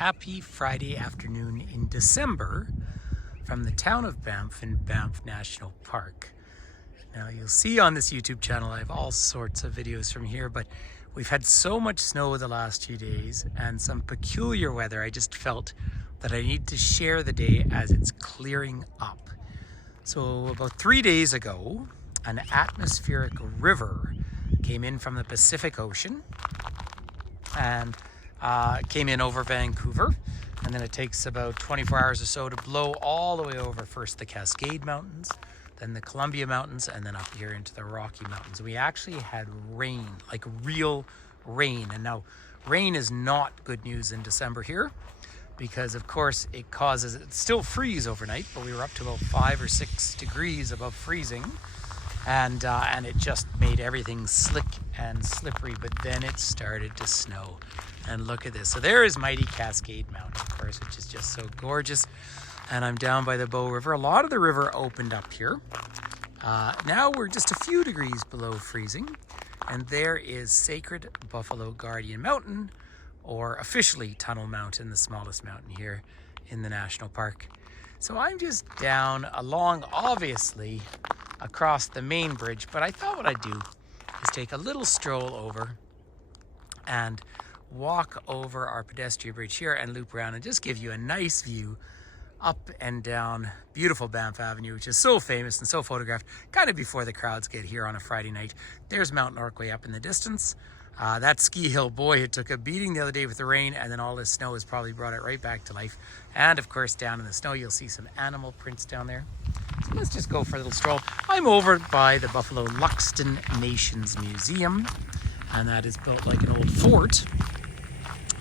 happy Friday afternoon in December from the town of Banff in Banff National Park. Now you'll see on this YouTube channel I have all sorts of videos from here, but we've had so much snow the last few days and some peculiar weather. I just felt that I need to share the day as it's clearing up. So about 3 days ago, an atmospheric river came in from the Pacific Ocean and came in over Vancouver, and then it takes about 24 hours or so to blow all the way over first the Cascade Mountains, then the Columbia Mountains, and then up here into the Rocky Mountains. We actually had rain, like real rain. And now rain is not good news in December here because of course it still freeze overnight, but we were up to about 5 or 6 degrees above freezing. And it just made everything slick and slippery, but then it started to snow. And look at this. So there is mighty Cascade Mountain, of course, which is just so gorgeous. And I'm down by the Bow River. A lot of the river opened up here. Now we're just a few degrees below freezing. And there is Sacred Buffalo Guardian Mountain, or officially Tunnel Mountain, the smallest mountain here in the national park. So I'm just down along, obviously, across the main bridge, but I thought what I'd do is take a little stroll over and walk over our pedestrian bridge here and loop around and just give you a nice view up and down beautiful Banff Avenue, which is so famous and so photographed kind of before the crowds get here on a Friday night. There's Mount Norquay up in the distance. That ski hill, boy, it took a beating the other day with the rain, and then all this snow has probably brought it right back to life. And of course, down in the snow, you'll see some animal prints down there. So let's just go for a little stroll. I'm over by the Buffalo Luxton Nations Museum, and that is built like an old fort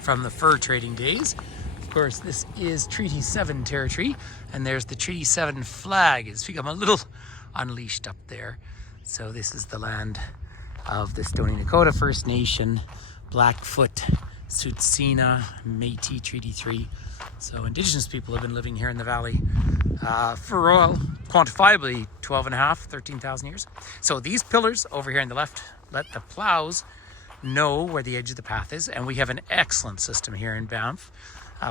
from the fur trading days. Of course, this is Treaty 7 territory, and there's the Treaty 7 flag. It's become a little unleashed up there. So this is the land of the Stoney Nakoda First Nation, Blackfoot, Tsuut'ina, Métis Treaty 3. So Indigenous people have been living here in the valley for, well, quantifiably 13,000 years. So these pillars over here on the left let the plows know where the edge of the path is, and we have an excellent system here in Banff.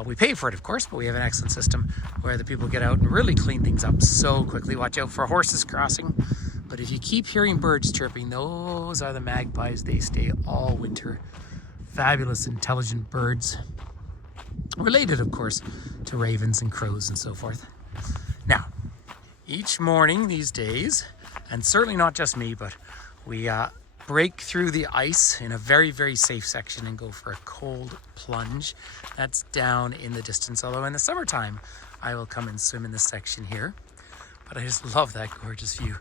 We pay for it, of course, but we have an excellent system where the people get out and really clean things up so quickly. Watch out for horses crossing. But if you keep hearing birds chirping, those are the magpies. They stay all winter. Fabulous, intelligent birds. Related, of course, to ravens and crows and so forth. Now, each morning these days, and certainly not just me, but we break through the ice in a very, very safe section and go for a cold plunge. That's down in the distance, although in the summertime, I will come and swim in this section here. But I just love that gorgeous view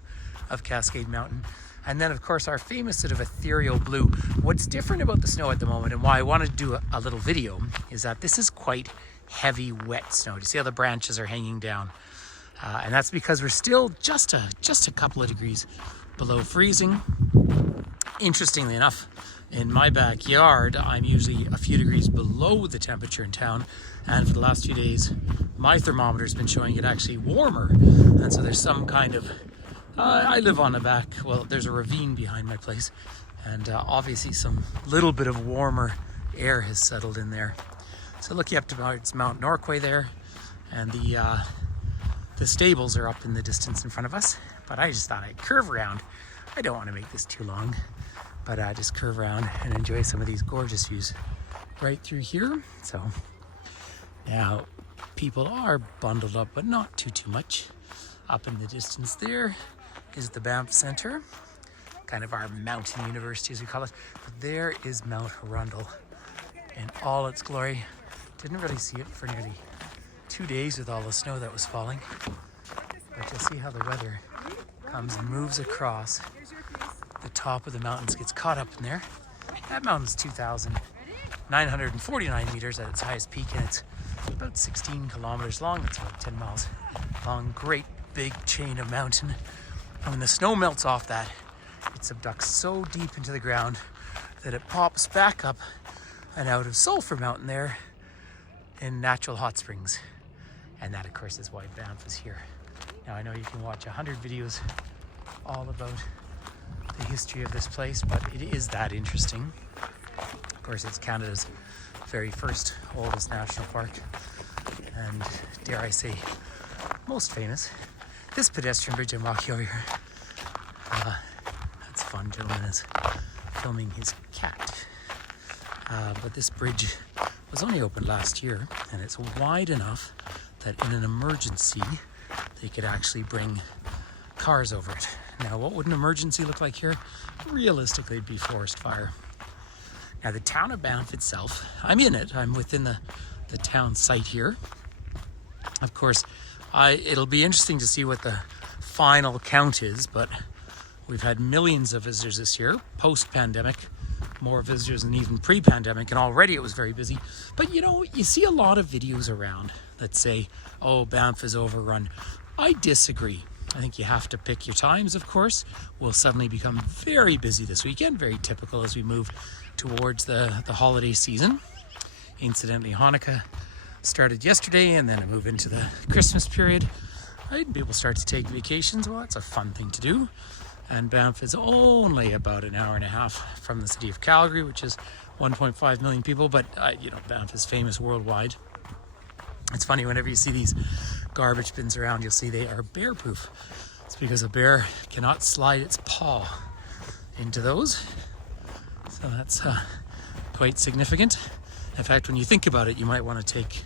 of Cascade Mountain. And then of course our famous sort of ethereal blue. What's different about the snow at the moment and why I wanted to do a little video is that this is quite heavy, wet snow. Do you see how the branches are hanging down? And that's because we're still just a couple of degrees below freezing. Interestingly enough, in my backyard, I'm usually a few degrees below the temperature in town. And for the last few days, my thermometer has been showing it actually warmer. And so there's some kind of I live on there's a ravine behind my place, and obviously some little bit of warmer air has settled in there. So looking up towards Mount Norquay there, and the stables are up in the distance in front of us, but I just thought I'd curve around. I don't want to make this too long, but just curve around and enjoy some of these gorgeous views right through here. So now people are bundled up, but not too much. Up in the distance there is the Banff Center, kind of our mountain university as we call it. But there is Mount Rundle in all its glory. Didn't really see it for nearly 2 days with all the snow that was falling. But you'll see how the weather comes and moves across the top of the mountains, gets caught up in there. That mountain's 2,949 meters at its highest peak, and it's about 16 kilometers long. It's about 10 miles long. Great big chain of mountain. And when the snow melts off that, it subducts so deep into the ground that it pops back up and out of Sulphur Mountain there in natural hot springs. And that, of course, is why Banff is here. Now, I know you can watch 100 videos all about the history of this place, but it is that interesting. Of course, it's Canada's very first oldest national park, and dare I say, most famous. This pedestrian bridge I'm walking over here, that's fun. Gentleman is filming his cat. But this bridge was only opened last year, and it's wide enough that in an emergency they could actually bring cars over it. Now, what would an emergency look like here? Realistically, it'd be forest fire. Now, the town of Banff itself, I'm in it. I'm within the town site here. Of course, it'll be interesting to see what the final count is, but we've had millions of visitors this year, post-pandemic, more visitors than even pre-pandemic, and already it was very busy. But you know, you see a lot of videos around that say, oh, Banff is overrun. I disagree. I think you have to pick your times, of course. We'll suddenly become very busy this weekend, very typical as we move towards the holiday season. Incidentally, Hanukkah started yesterday, and then I move into the Christmas period. Right? People start to take vacations. Well, that's a fun thing to do. And Banff is only about an hour and a half from the city of Calgary, which is 1.5 million people. But, you know, Banff is famous worldwide. It's funny, whenever you see these garbage bins around, you'll see they are bear proof. It's because a bear cannot slide its paw into those. So that's quite significant. In fact, when you think about it, you might want to take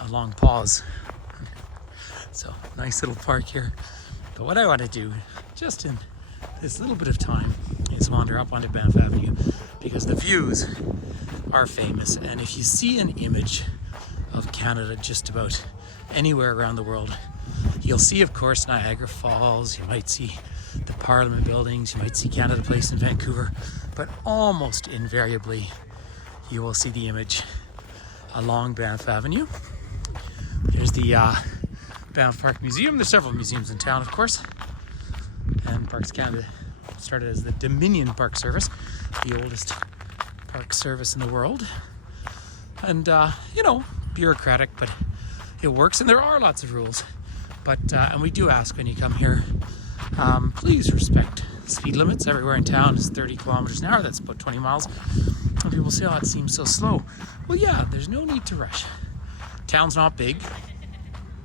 a long pause. So, nice little park here. But what I want to do, just in this little bit of time, is wander up onto Banff Avenue, because the views are famous. And if you see an image of Canada just about anywhere around the world, you'll see, of course, Niagara Falls, you might see the Parliament buildings, you might see Canada Place in Vancouver, but almost invariably you will see the image along Banff Avenue. There's the Banff Park Museum. There's several museums in town, of course. And Parks Canada started as the Dominion Park Service, the oldest park service in the world. And, you know, bureaucratic, but it works, and there are lots of rules. But, and we do ask when you come here, please respect speed limits. Everywhere in town is 30 kilometers an hour. That's about 20 miles. And people say, oh, it seems so slow. Well, yeah, there's no need to rush. Town's not big.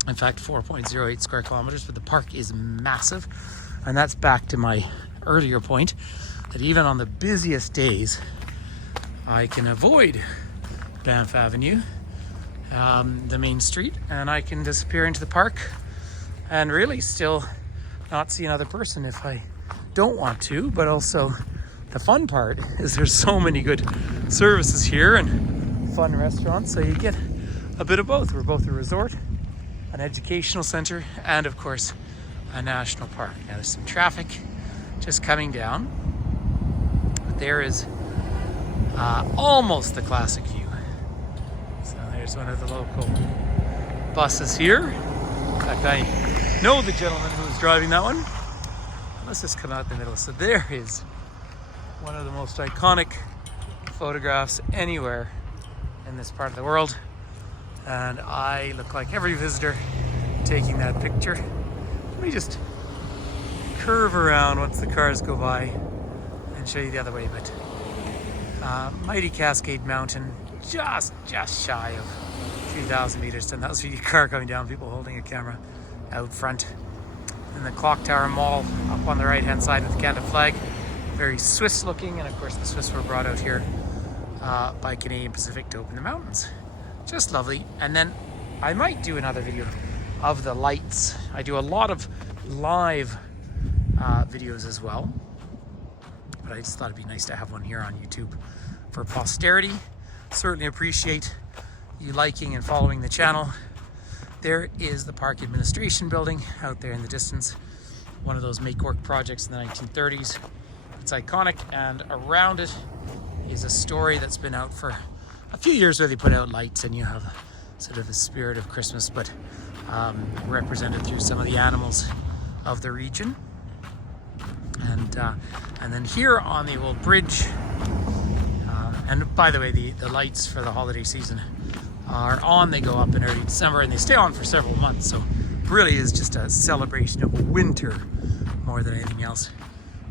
In fact, 4.08 square kilometers, but the park is massive. And that's back to my earlier point, that even on the busiest days, I can avoid Banff Avenue, the main street, and I can disappear into the park and really still not see another person if I don't want to. But also, the fun part is there's so many good services here and fun restaurants, so you get a bit of both. We're both a resort, an educational center, and of course a national park. Now there's some traffic just coming down, but there is almost the classic view. So there's one of the local buses here. In fact, I know the gentleman who's driving that one. Let's just come out the middle. So there is one of the most iconic photographs anywhere in this part of the world. And I look like every visitor taking that picture. Let me just curve around once the cars go by and show you the other way. But mighty Cascade Mountain, just shy of 3,000 meters. And that's a car coming down, people holding a camera out front. And the Clock Tower Mall up on the right hand side with the Canada flag. Very Swiss looking, and of course the Swiss were brought out here by Canadian Pacific to open the mountains. Just lovely. And then I might do another video of the lights. I do a lot of live videos as well, but I just thought it'd be nice to have one here on YouTube for posterity. Certainly appreciate you liking and following the channel. There is the park administration building out there in the distance, one of those make-work projects in the 1930s. It's iconic, and around it is a story that's been out for a few years where they put out lights and you have sort of a spirit of Christmas, but represented through some of the animals of the region. And then here on the old bridge, and by the way, the lights for the holiday season are on. They go up in early December and they stay on for several months, so it really is just a celebration of winter more than anything else.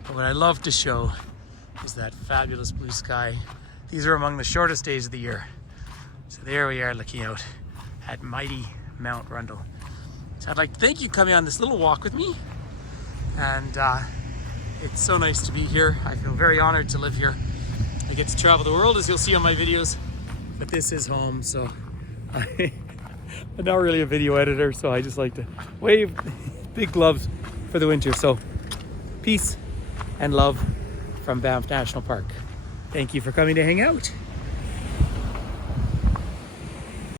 But what I love to show is that fabulous blue sky. These are among the shortest days of the year, So there we are looking out at mighty Mount Rundle. So I'd like to thank you for coming on this little walk with me. And it's so nice to be here. I feel very honored to live here. I get to travel the world, as you'll see on my videos, but this is home, so I'm not really a video editor, so I just like to wave big gloves for the winter. So peace and love from Banff National Park. Thank you for coming to hang out.